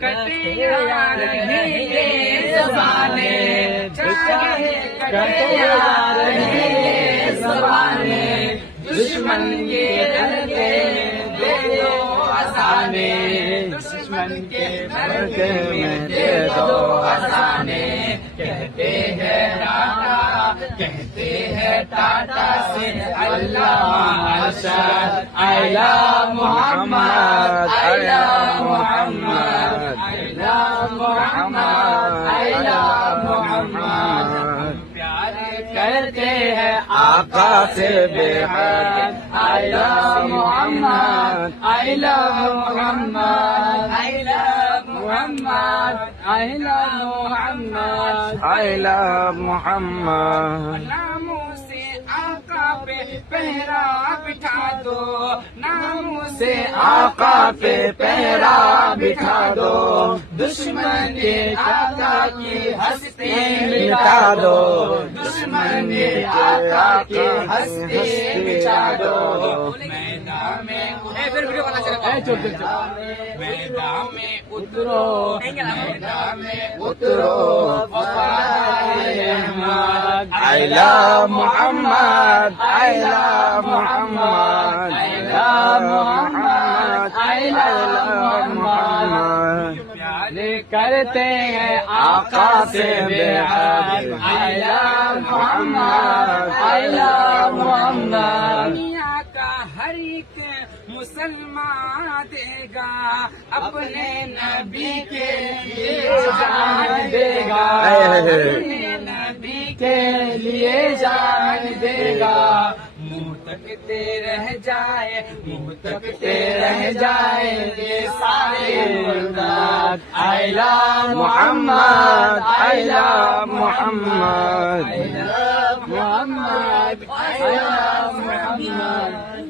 کٹے یا رہے یہ زبانیں، چاہے کٹے یا رہے یہ زبانیں، دشمن کے ڈرتے دے دو اذانیں، دشمن کے ڈرتے دے دو اذانیں، کہتے ہیں ٹاٹا، کہتے ہیں ٹاٹا سے علامہ Arshad, I love Muhammad, I love Muhammad, I love Muhammad, I love محمد، پیار کرتے ہیں آقا سے بے حد، I love Muhammad, I love Muhammad, I love Muhammad, I love Muhammad, I love محمد. ناموں سے آقا پہ پہرا بٹھا دو، ناموں سے آقا پہ پہرا بٹھا دو، دشمن کے آقا کی ہستی مٹا دو، دشمن کے آقا کی ہستی مٹا دو، میدان میں میدان میں اترو، میدان میں اترو، وفادار Ahmad, I love Muhammad, I love Muhammad, I love Muhammad, I love محمد، پیارے کرتے ہیں آقا سے بے حد، I love Muhammad, I love محمد، دنیا کا ہر ایک مسلمان دے گا اپنے نبی کے لیے جان دے گا، اپنے نبی کے لیے جان دے گا، منہ تکتے رہ جائے، منہ تکتے رہ جائے یہ سارے مرداد، I love Muhammad, I love Muhammad. I love Muhammad, I love Muhammad.